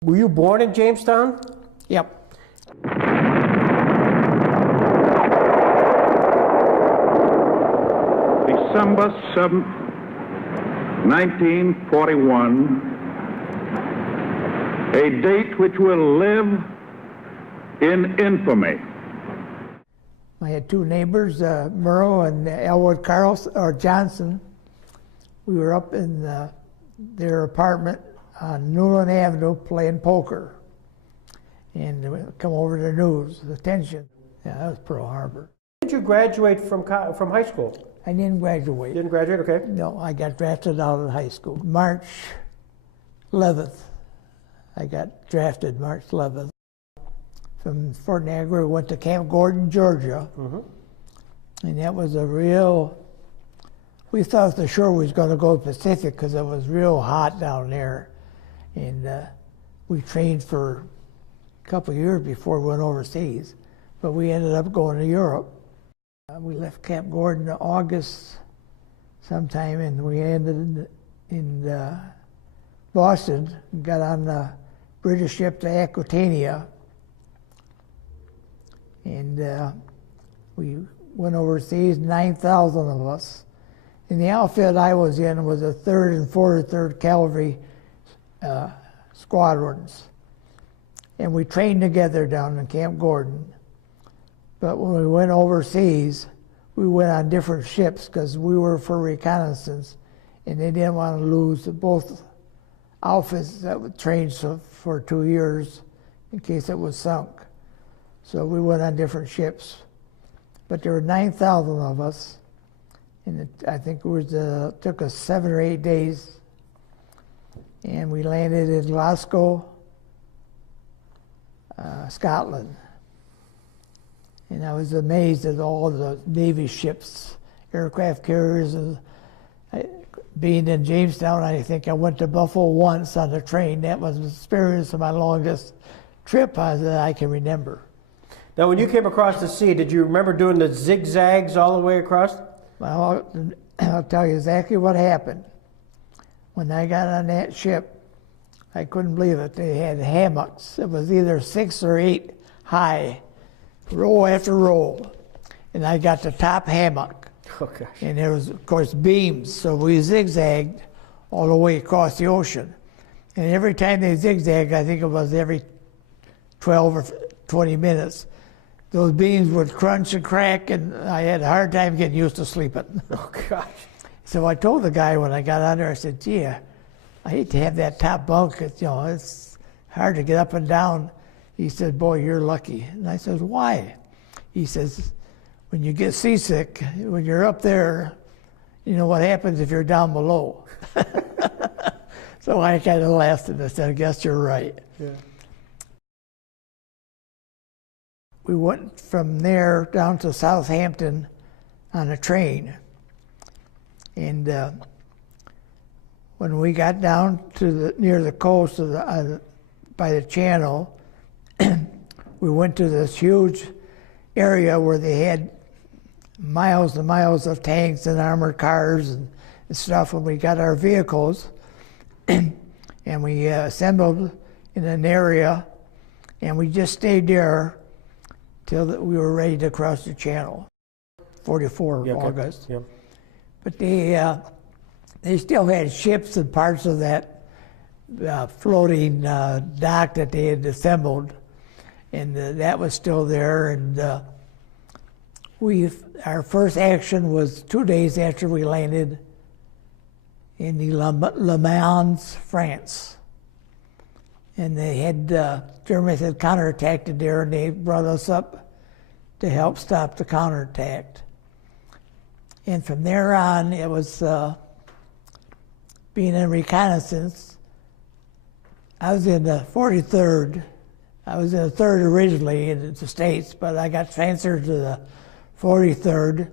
Were you born in Jamestown? Yep. December 7th, 1941, a date which will live in infamy. I had two neighbors, Merle and Elwood Johnson. We were up in their apartment on Newland Avenue playing poker. And we come over to the news, the tension. Yeah, that was Pearl Harbor. When did you graduate from high school? I didn't graduate. Didn't graduate, okay. No, I got drafted out of high school. March 11th. I got drafted March 11th. From Fort Niagara, we went to Camp Gordon, Georgia. And that was a real, we thought for sure we was going to go Pacific because it was real hot down there. And we trained for a couple of years before we went overseas. But we ended up going to Europe. We left Camp Gordon in August sometime, and we ended in Boston, and got on the British ship to Aquitania. And we went overseas, 9,000 of us. And the outfit I was in was the 3rd and 43rd Cavalry squadrons. And we trained together down in Camp Gordon. But when we went overseas, we went on different ships because we were for reconnaissance, and they didn't want to lose both outfits that would train for 2 years in case it was sunk. So we went on different ships. But there were 9,000 of us, and I think it took us 7 or 8 days, and we landed in Glasgow, Scotland. And I was amazed at all the Navy ships, aircraft carriers. And being in Jamestown, I think I went to Buffalo once on the train. That was the experience of my longest trip that I can remember. Now, when you came across the sea, did you remember doing the zigzags all the way across? Well, I'll tell you exactly what happened. When I got on that ship, I couldn't believe it. They had hammocks. It was either 6 or 8 high, row after row. And I got the top hammock. Oh, gosh. And there was, of course, beams. So we zigzagged all the way across the ocean. And every time they zigzagged, I think it was every 12 or 20 minutes, those beams would crunch and crack, and I had a hard time getting used to sleeping. Oh, gosh. So I told the guy when I got on there, I said, gee, I hate to have that top bunk. It's hard to get up and down. He said, boy, you're lucky. And I said, why? He says, when you get seasick, when you're up there, you know what happens if you're down below. So I kind of laughed and I said, I guess you're right. Yeah. We went from there down to Southampton on a train. And when we got down to near the coast of by the channel, we went to this huge area where they had miles and miles of tanks and armored cars and stuff, and we got our vehicles and we assembled in an area, and we just stayed there till we were ready to cross the channel, 44 August. Yeah. But they still had ships and parts of that floating dock that they had assembled, and that was still there. And our first action was 2 days after we landed in the Le Mans, France. And they had, Germans had counterattacked there, and they brought us up to help stop the counterattack. And from there on, it was being in reconnaissance. I was in the 43rd. I was in the 3rd originally in the States, but I got transferred to the 43rd.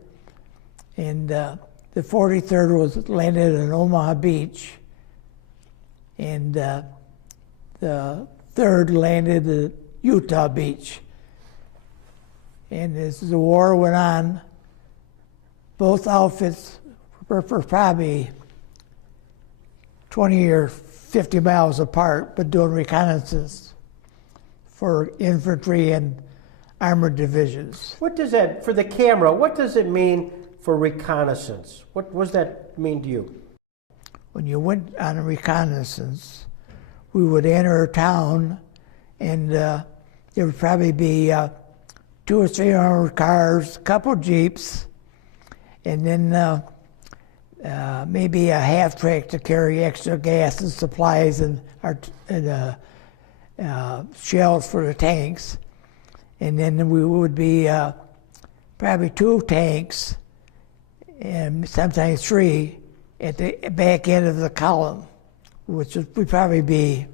And the 43rd was landed in Omaha Beach. And the 3rd landed at Utah Beach. And as the war went on, both outfits were for probably 20 or 50 miles apart, but doing reconnaissance for infantry and armored divisions. What does that, for the camera, what does it mean for reconnaissance? What does that mean to you? When you went on a reconnaissance, we would enter a town, and there would probably be 200 or 300 cars, a couple Jeeps, and then maybe a half track to carry extra gas and supplies and shells for the tanks. And then we would be probably 2 tanks, and sometimes 3, at the back end of the column, which would probably be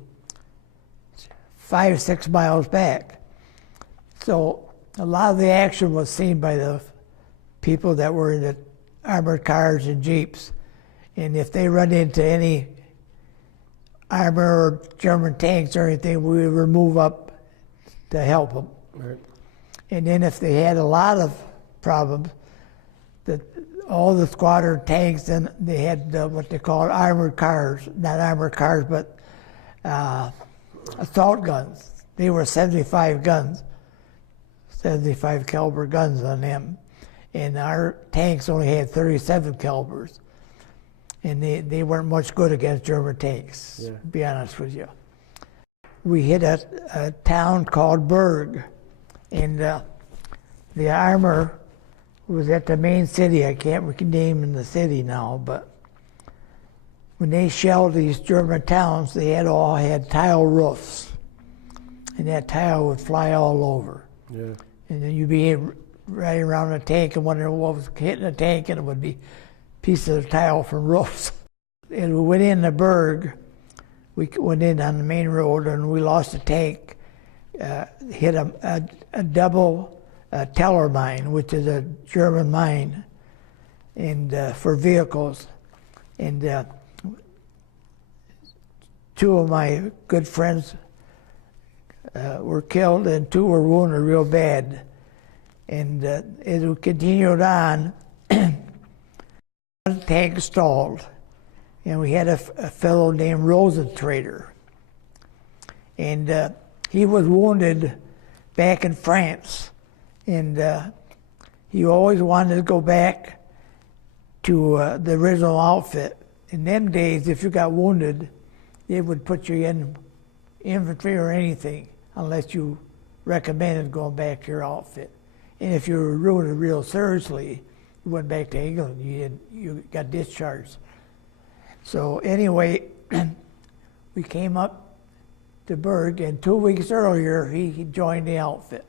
5 or 6 miles back. So a lot of the action was seen by the people that were in the armored cars and Jeeps. And if they run into any armor or German tanks or anything, we would move up to help them. Right. And then if they had a lot of problems, all the squadron tanks, then they had what they called armored cars, not armored cars, but assault guns. They were 75 guns, 75 caliber guns on them. And our tanks only had 37 calibers. And they weren't much good against German tanks, to be honest with you. We hit a town called Berg, and the armor was at the main city. I can't name the city now, but when they shelled these German towns, they all had tile roofs, and that tile would fly all over. Yeah. And then you'd be right around the tank and wondering what was hitting the tank, and it would be pieces of tile from roofs. And we went in the Berg. We went in on the main road, and we lost a tank. Hit a double Teller mine, which is a German mine, and for vehicles. And 2 of my good friends were killed, and 2 were wounded real bad. And as we continued on, one tank stalled, and we had a fellow named Roosevelt, and he was wounded back in France. And he always wanted to go back to the original outfit. In them days, if you got wounded, they would put you in infantry or anything unless you recommended going back to your outfit. And if you were wounded real seriously, you went back to England. You got discharged. So anyway, we came up to Berg, and 2 weeks earlier, he joined the outfit.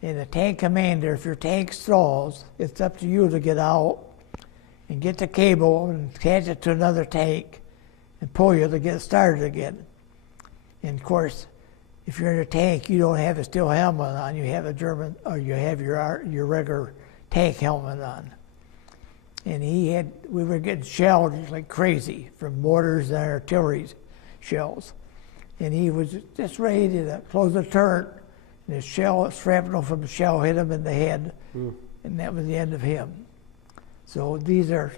And the tank commander, if your tank stalls, it's up to you to get out and get the cable and attach it to another tank and pull you to get started again. And of course, if you're in a tank, you don't have a steel helmet on. You have a German, or you have your regular tank helmet on. And we were getting shelled like crazy from mortars and artillery shells. And he was just ready to close the turret. And the shrapnel from the shell hit him in the head, and that was the end of him. So these are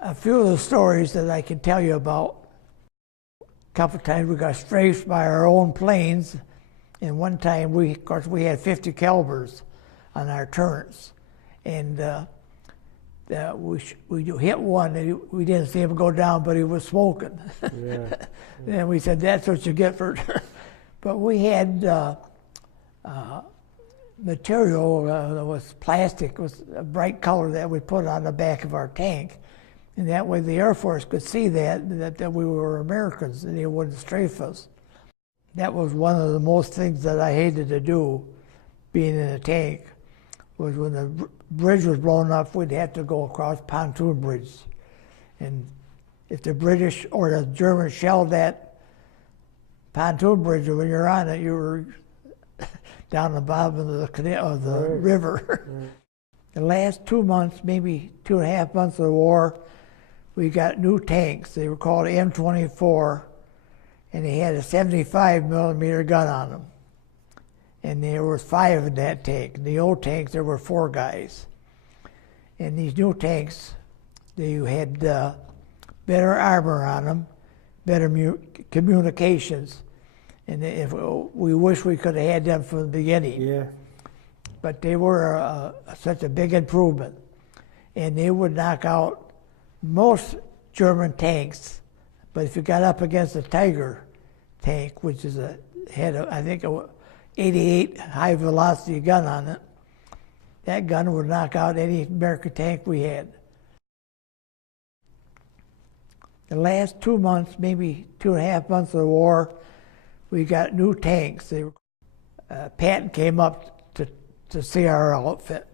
a few of the stories that I can tell you about. A couple of times we got strafed by our own planes, and one time of course we had 50 calibers on our turrets, and we hit one, and we didn't see him go down, but he was smoking. Yeah. And we said, that's what you get for. But we had material that was plastic, was a bright color that we put on the back of our tank. And that way the Air Force could see that we were Americans and they wouldn't strafe us. That was one of the most things that I hated to do, being in a tank, was when the bridge was blown up, we'd have to go across pontoon bridge. And if the British or the Germans shelled that pontoon bridge, when you're on it, you were down the bottom of the river. Right. The last 2 months, maybe 2.5 months of the war, we got new tanks. They were called M24, and they had a 75 millimeter gun on them. And there was 5 in that tank. In the old tanks, there were 4 guys. And these new tanks, they had better armor on them, better communications. And if we wish we could have had them from the beginning. Yeah. But they were such a big improvement. And they would knock out most German tanks. But if you got up against a Tiger tank, which is had I think a 88 high velocity gun on it, that gun would knock out any American tank we had. The last 2 months, maybe 2.5 months of the war, we got new tanks. Patton came up to see our outfit.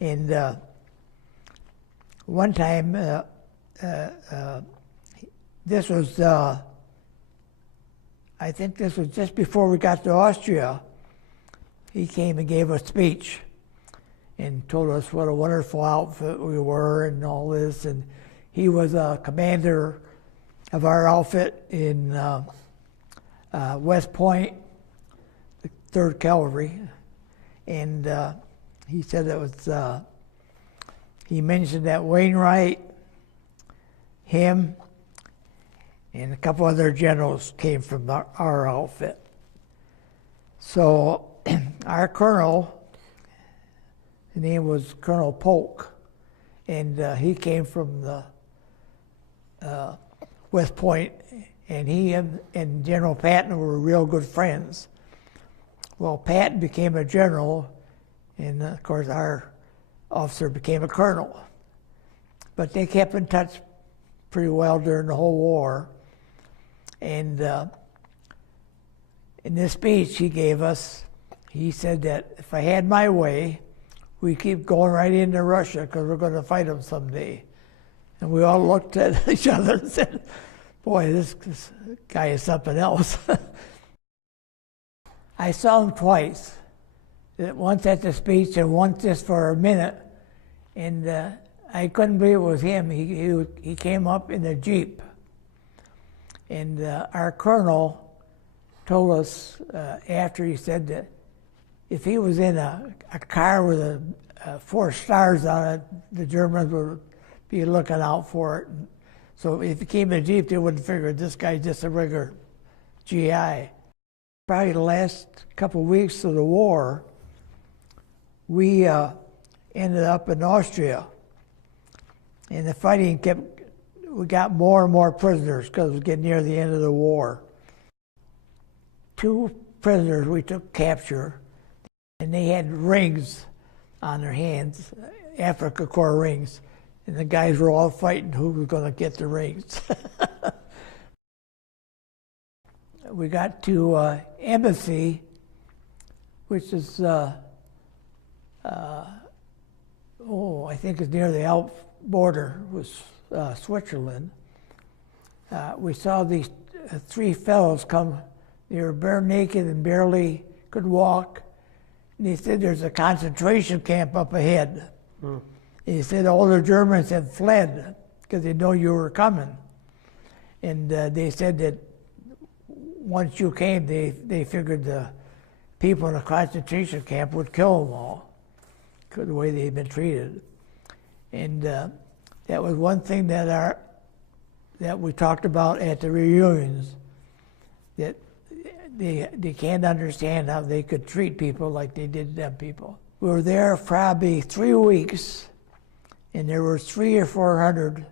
And one time, this was, I think this was just before we got to Austria, he came and gave a speech and told us what a wonderful outfit we were and all this. And he was a commander of our outfit in West Point, the 3rd Cavalry. And he said it was, he mentioned that Wainwright, him, and a couple other generals came from our outfit. So our colonel, his name was Colonel H.Polk, and he came from the West Point, and he and General Patton were real good friends. Well, Patton became a general, and of course our officer became a colonel. But they kept in touch pretty well during the whole war. And in this speech he gave us, he said that if I had my way, we keep going right into Russia because we're going to fight them someday. And we all looked at each other and said, boy, this guy is something else. I saw him twice, once at the speech and once just for a minute. And I couldn't believe it was him. He came up in a Jeep. And our colonel told us after, he said that if he was in a car with 4 stars on it, the Germans would be looking out for it. So if he came in a Jeep, they wouldn't figure this guy's just a regular GI. Probably the last couple of weeks of the war, we ended up in Austria. And the fighting we got more and more prisoners because it was getting near the end of the war. 2 prisoners we took capture, and they had rings on their hands, Africa Corps rings, and the guys were all fighting who was going to get the rings. We got to embassy, which is, I think it's near the Alps border with Switzerland. We saw these 3 fellows come. They were bare naked and barely could walk. And he said, there's a concentration camp up ahead. And he said all the Germans had fled because they know you were coming. And they said that once you came, they figured the people in the concentration camp would kill them all, the way they'd been treated. And that was one thing that we talked about at the reunions, that they can't understand how they could treat people like they did them people. We were there probably 3 weeks, and there were 300 or 400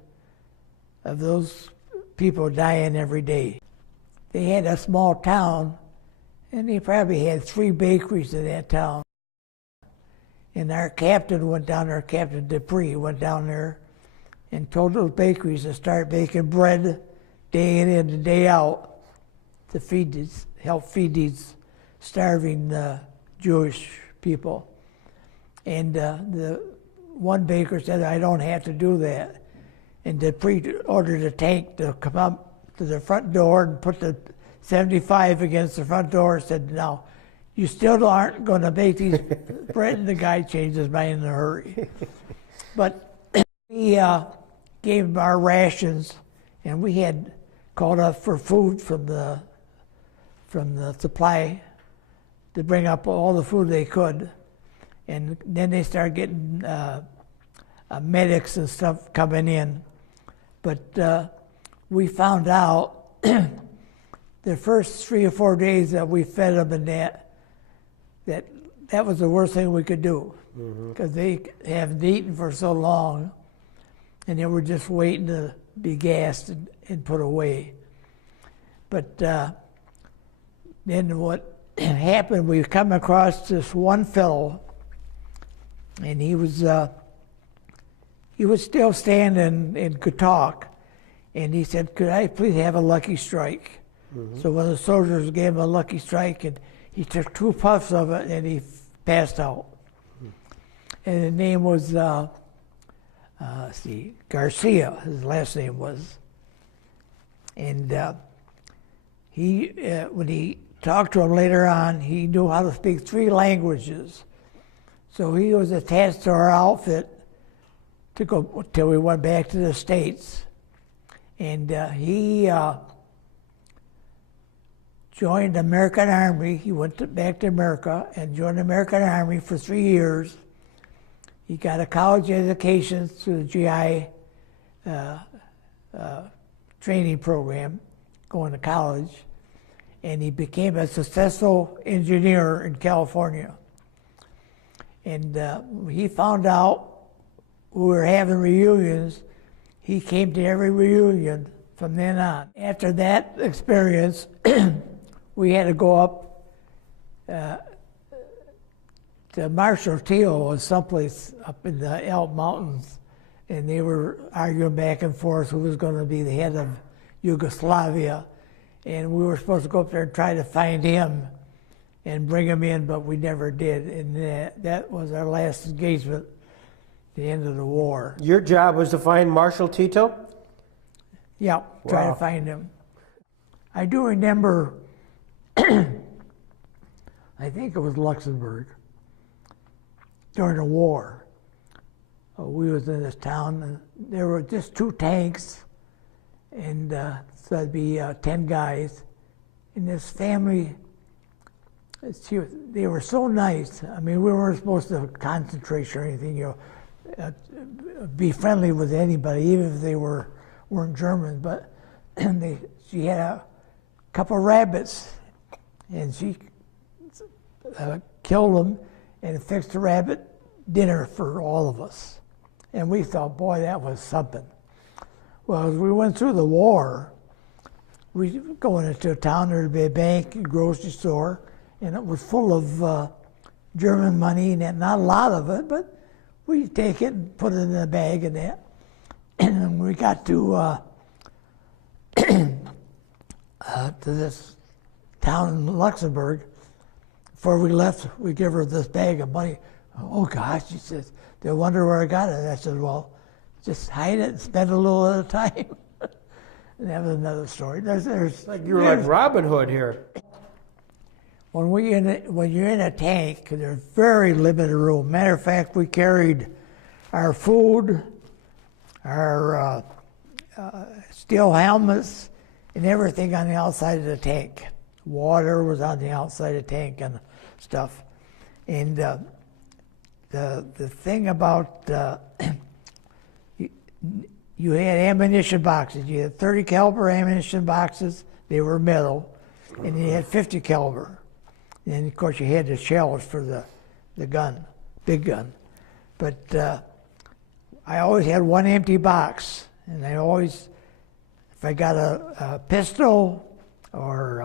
of those people dying every day. They had a small town, and they probably had 3 bakeries in that town. And our captain went down there, Captain Dupree went down there and told those bakeries to start baking bread day in and day out to help feed these starving Jewish people. And the one baker said, I don't have to do that. And Dupree ordered a tank to come up to the front door and put the 75 against the front door and said, now, you still aren't going to make these bread. And the guy changed his mind in a hurry. But we gave them our rations, and we had called up for food from the supply to bring up all the food they could. And then they started getting medics and stuff coming in. But we found out the first 3 or 4 days that we fed them in that was the worst thing we could do, because they haven't eaten for so long, and they were just waiting to be gassed and put away. But then what happened, we come across this one fellow, and he was still standing and could talk, and he said, "Could I please have a lucky strike?" So one of the soldiers gave him a lucky strike, and he took 2 puffs of it, and he passed out. And his name was, Garcia, his last name was. And when he talked to him later on, he knew how to speak 3 languages. So he was attached to our outfit to go till we went back to the States. And he joined the American Army. He went back to America and joined the American Army for 3 years. He got a college education through the GI training program, going to college, and he became a successful engineer in California. And he found out we were having reunions. He came to every reunion from then on. After that experience, we had to go up to Marshall Teal was someplace up in the Alp Mountains, and they were arguing back and forth who was going to be the head of Yugoslavia. And we were supposed to go up there and try to find him and bring him in, but we never did. And that was our last engagement, the end of the war. Your job was to find Marshal Tito? Yeah, try to find him. I do remember, I think it was Luxembourg, during the war. We was in this town, and there were just 2 tanks, and so that'd be 10 guys. And this family, they were so nice. I mean, we weren't supposed to concentrate or anything, be friendly with anybody, even if they weren't German. But she had a couple rabbits, and she killed them and fixed a rabbit dinner for all of us. And we thought, boy, that was something. Well, as we went through the war, we going into a town, there'd be a bank, a grocery store, and it was full of German money, and not a lot of it, but we'd take it and put it in a bag and that. And we got to this town in Luxembourg. Before we left, we give her this bag of money. "Oh gosh," she says, "they'll wonder where I got it." I said, "Well, just hide it and spend a little at a time." And that was another story. Like you were like Robin Hood here. When you're in a tank, there's very limited room. Matter of fact, we carried our food, our steel helmets, and everything on the outside of the tank. Water was on the outside of the tank and stuff. And the thing about you had ammunition boxes. You had 30 caliber ammunition boxes. They were metal, and you had 50 caliber. And of course, you had the shells for the gun, big gun. But I always had one empty box, and I always, if I got a pistol or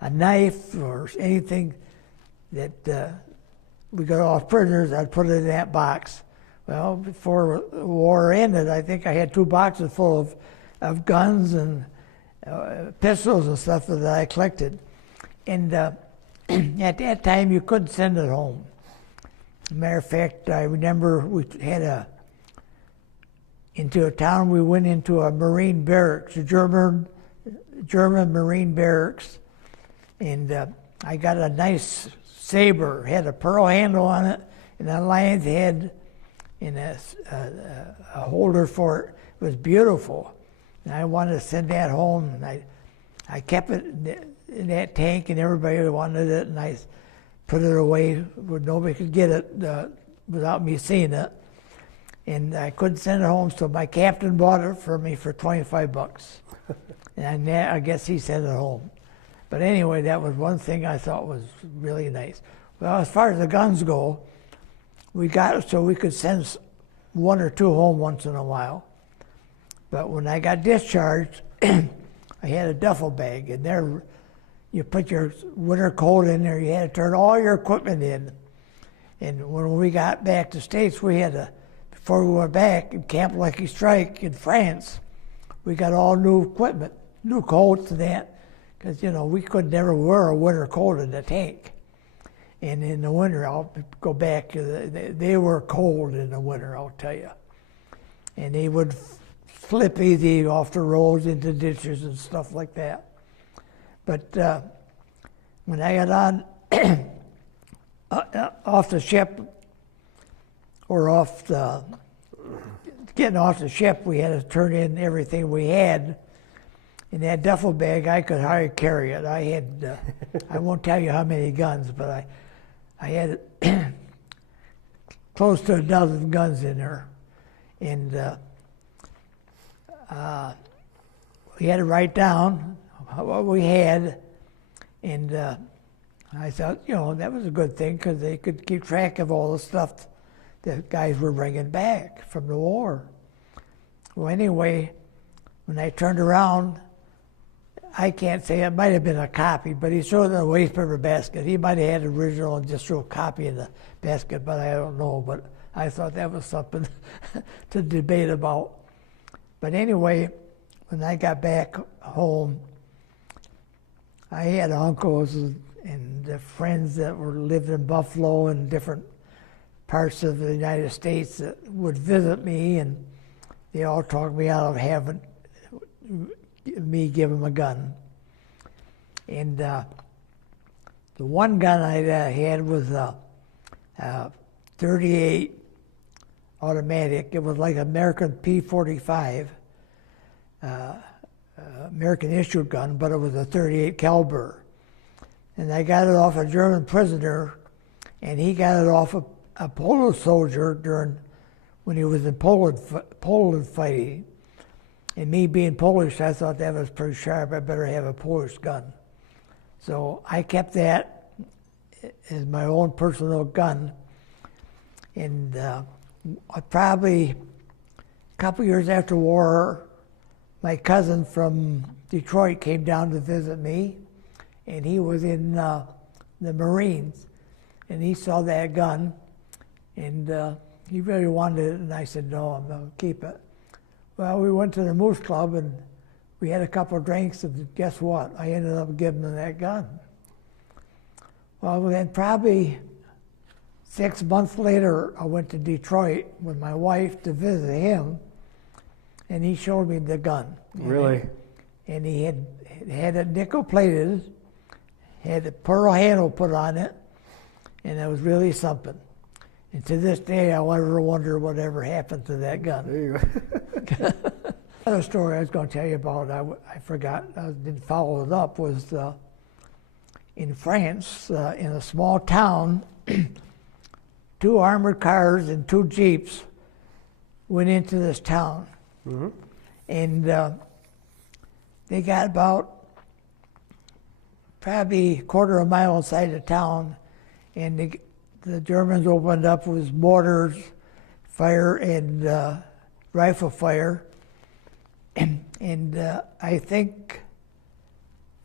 a knife or anything that we got off prisoners, I'd put it in that box. Well, before the war ended, I think I had 2 boxes full of guns and pistols and stuff that I collected. And at that time, you couldn't send it home. Matter of fact, I remember we had into a town, we went into a Marine barracks, a German Marine barracks, and I got a nice saber, had a pearl handle on it, and a lion's head, and a holder for it. It was beautiful. And I wanted to send that home, and I kept it in that tank, and everybody wanted it, and I put it away where nobody could get it without me seeing it. and I couldn't send it home, so my captain bought it for me for $25. And I guess he sent it home. But anyway, that was one thing I thought was really nice. Well, as far as the guns go, we got it so we could send one or two home once in a while. But when I got discharged, I had a duffel bag, and there you put your winter coat in there. You had to turn all your equipment in. And when we got back to States, we had to, before we went back in Camp Lucky Strike in France, we got all new equipment, new coats and that, because, you know, we could never wear a winter coat in the tank. And in the winter, I'll go back, they were cold in the winter, I'll tell you. And they would slip easy off the roads into ditches and stuff like that. But when I got on off the ship, or getting off the ship, we had to turn in everything we had. In that duffel bag, I could hardly carry it. I had, I won't tell you how many guns, but I had close to a dozen guns in there. And we had to write down what we had. And I thought, you know, that was a good thing because they could keep track of all the stuff that guys were bringing back from the war. Well, anyway, when I turned around, I can't say, it might have been a copy, but he threw it in a waste paper basket. He might have had the original and just threw a copy in the basket, but I don't know. But I thought that was something to debate about. But anyway, when I got back home, I had uncles and friends that lived in Buffalo and different parts of the United States that would visit me, and they all talked me out of having me give them a gun. And the one gun I had was a 38 automatic. It was like American P45, American issued gun, but it was a 38 caliber. And I got it off a German prisoner, and he got it off a Polish soldier when he was in Poland fighting. And me being Polish, I thought that was pretty sharp. I better have a Polish gun. So I kept that as my own personal gun. And probably a couple years after war, my cousin from Detroit came down to visit me, and he was in the Marines. And he saw that gun, and he really wanted it, and I said, no, I'm going to keep it. Well, we went to the Moose Club, and we had a couple of drinks, and guess what? I ended up giving him that gun. Well, then probably 6 months later, I went to Detroit with my wife to visit him, and he showed me the gun. Really? And he had it nickel-plated, had a pearl handle put on it, and it was really something. And to this day, I'll ever wonder whatever happened to that gun. There you go. Another story I was going to tell you about, I forgot, I didn't follow it up, was in France, in a small town, 2 armored cars and 2 Jeeps went into this town. Mm-hmm. And they got about probably a quarter of a mile inside the town, and the Germans opened up with mortars, fire, and rifle fire. And I think,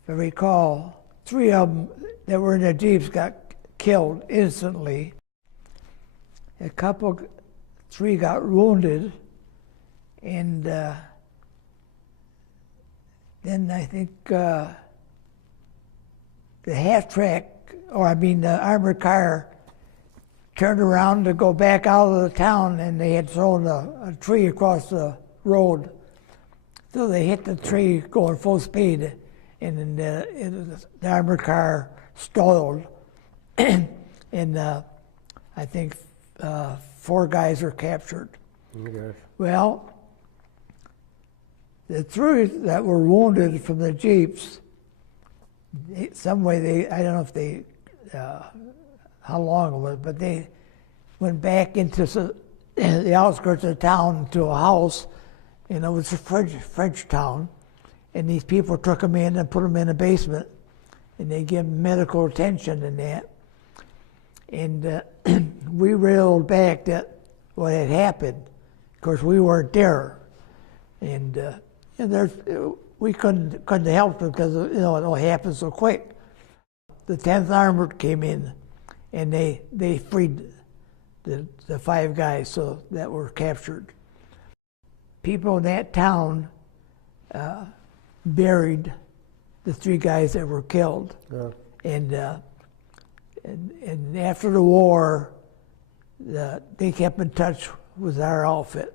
if I recall, 3 of them that were in the Jeeps got killed instantly. 3 got wounded, and then I think the the armored car turned around to go back out of the town, and they had thrown a tree across the road. So they hit the tree going full speed, and then the armored car stalled. And I think 4 guys were captured. Okay. Well, the 3 that were wounded from the Jeeps, some way I don't know if they, how long it was, but they went back into the outskirts of town to a house, and it was a French town, and these people took them in and put them in a basement, and they gave them medical attention and that. And we reeled back that what had happened. Of course, we weren't there, and we couldn't help it because it all happened so quick. The 10th Armored came in, and they freed the 5 guys that were captured. People in that town buried the 3 guys that were killed, and after the war, they kept in touch with our outfit,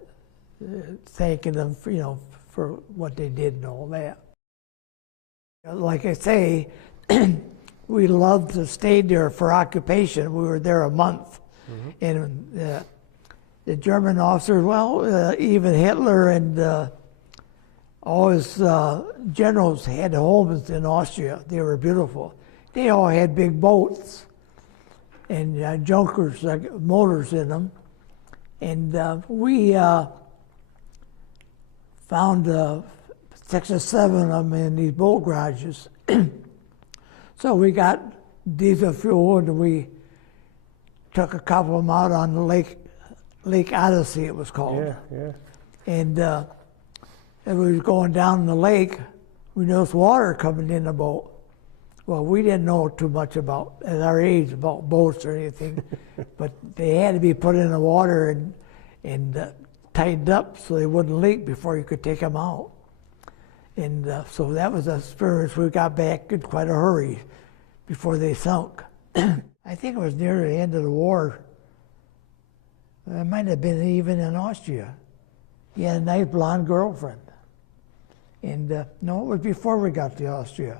thanking them for what they did and all that. Like I say, we loved to stay there for occupation. We were there a month. And the German officers, even Hitler and all his generals had homes in Austria. They were beautiful. They all had big boats and junkers, like motors in them. And we found 6 or 7 of them in these boat garages. So we got diesel fuel, and we took a couple of them out on the Lake Odyssey, it was called. Yeah. And as we was going down the lake, we noticed water coming in the boat. Well, we didn't know too much about, at our age, about boats or anything, but they had to be put in the water and tightened up so they wouldn't leak before you could take them out. And so that was an experience. We got back in quite a hurry before they sunk. I think it was near the end of the war. It might have been even in Austria. He had a nice blonde girlfriend. And no, it was before we got to Austria.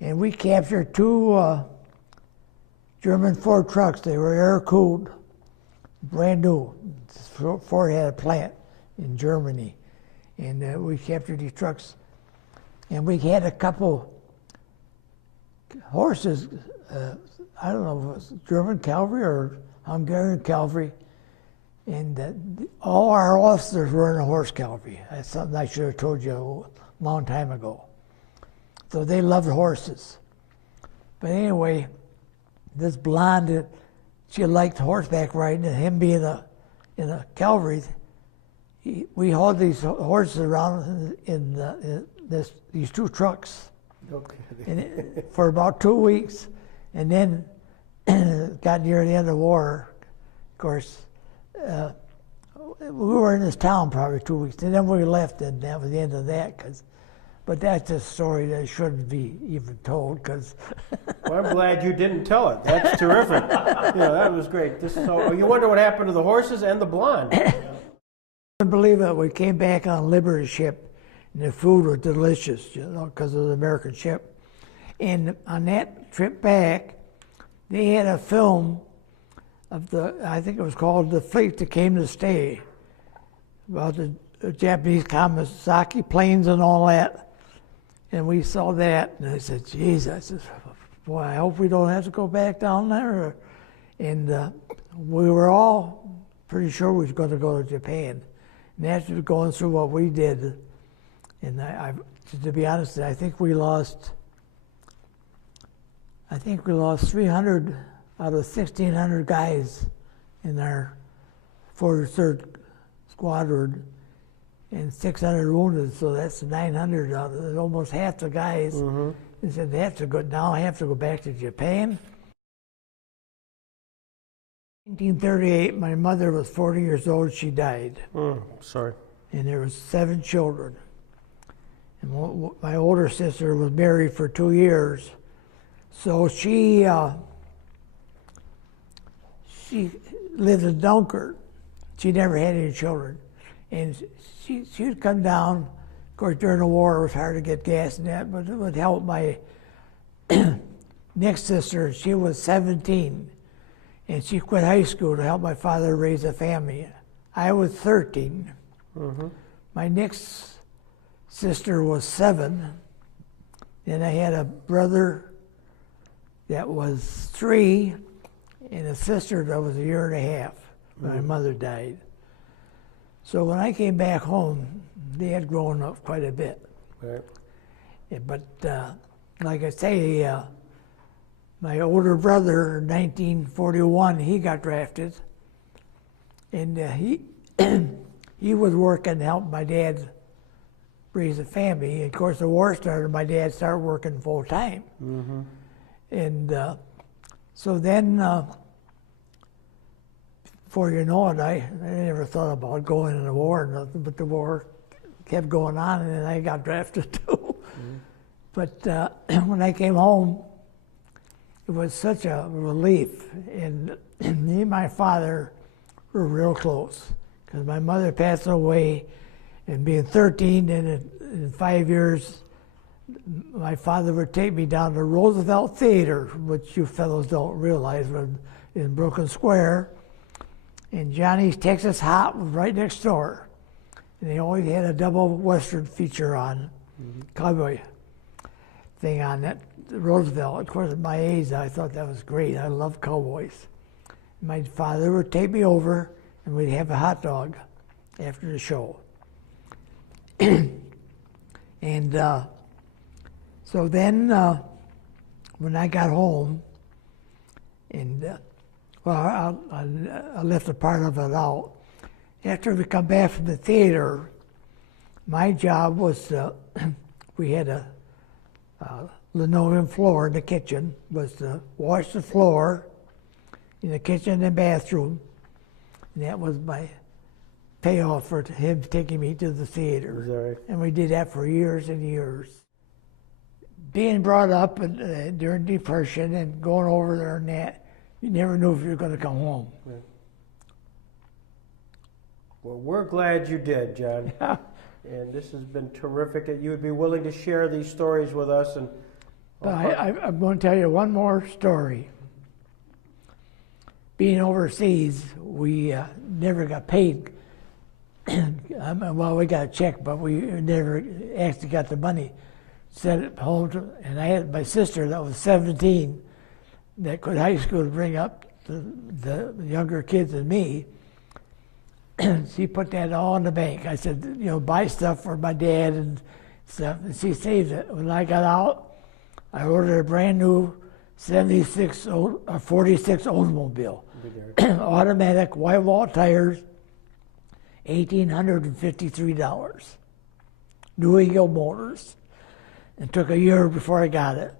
And we captured 2 German Ford trucks. They were air-cooled, brand new. Ford had a plant in Germany. And we captured these trucks. And we had a couple horses, I don't know if it was German cavalry or Hungarian cavalry. And all our officers were in the horse cavalry. That's something I should have told you a long time ago. So they loved horses. But anyway, this blonde, she liked horseback riding, and him being in a cavalry, we hauled these horses around in these 2 trucks. Okay. And for about 2 weeks, and then it got near the end of the war. Of course, we were in this town probably 2 weeks, and then we left, and that was the end of that. But that's a story that shouldn't be even told. Cause Well, I'm glad you didn't tell it. That's terrific. That was great. So you wonder what happened to the horses and the blonde. I couldn't believe it. We came back on Liberty ship, and the food was delicious, because of the American ship. And on that trip back, they had a film of I think it was called The Fleet That Came to Stay, about the Japanese Kawasaki planes and all that. And we saw that, and I said, geez, I said, boy, I hope we don't have to go back down there. And we were all pretty sure we was going to go to Japan. And after going through what we did, and to be honest, I think we lost 300 out of 1,600 guys in our 43rd Squadron, and 600 wounded, so that's 900 out of almost half the guys. They said now I have to go back to Japan. 1938, my mother was 40 years old, she died. Sorry. And there was 7 children. And my older sister was married for 2 years. So she lived in Dunkirk. She never had any children. And she would come down. Of course, during the war, it was hard to get gas and that, but it would help my next sister. She was 17, and she quit high school to help my father raise a family. I was 13. My next sister was 7. Then I had a brother that was 3, and a sister that was a year and a half. when my mother died. So when I came back home, they had grown up quite a bit. Right. Yeah, but like I say, my older brother in 1941, he got drafted. And he was working to help my dad raise a family. Of course, the war started, my dad started working full time. Mm-hmm. And so then, before you know it, I never thought about going in the war or nothing, but the war kept going on, and then I got drafted too. Mm-hmm. But when I came home, it was such a relief. And me and my father were real close, because my mother passed away, and being 13, and in 5 years, my father would take me down to Roosevelt Theater, which you fellows don't realize, in Brooklyn Square. And Johnny's Texas Hot was right next door. And they always had a double Western feature on, cowboy thing on that Roosevelt. Of course, at my age, I thought that was great. I loved cowboys. My father would take me over, and we'd have a hot dog after the show. And so then, when I got home, and well, I left a part of it out. After we come back from the theater, my job was we had a linoleum floor in the kitchen, was to wash the floor in the kitchen and bathroom, and that was my payoff for him taking me to the theater. Right. And we did that for years and years. Being brought up during Depression and going over there and that, you never knew if you were going to come home. Right. Well, we're glad you did, John. And this has been terrific that you would be willing to share these stories with us. And But I'm going to tell you one more story. Being overseas, we never got paid. Well, we got a check, but we never actually got the money. Sent it home, and I had my sister that was 17 that quit high school to bring up the younger kids than me. She put that all in the bank. I said, you know, buy stuff for my dad and stuff, and she saved it. When I got out, I ordered a brand new 46 Oldsmobile, automatic white wall tires, $1,853. New Eagle Motors. It took a year before I got it.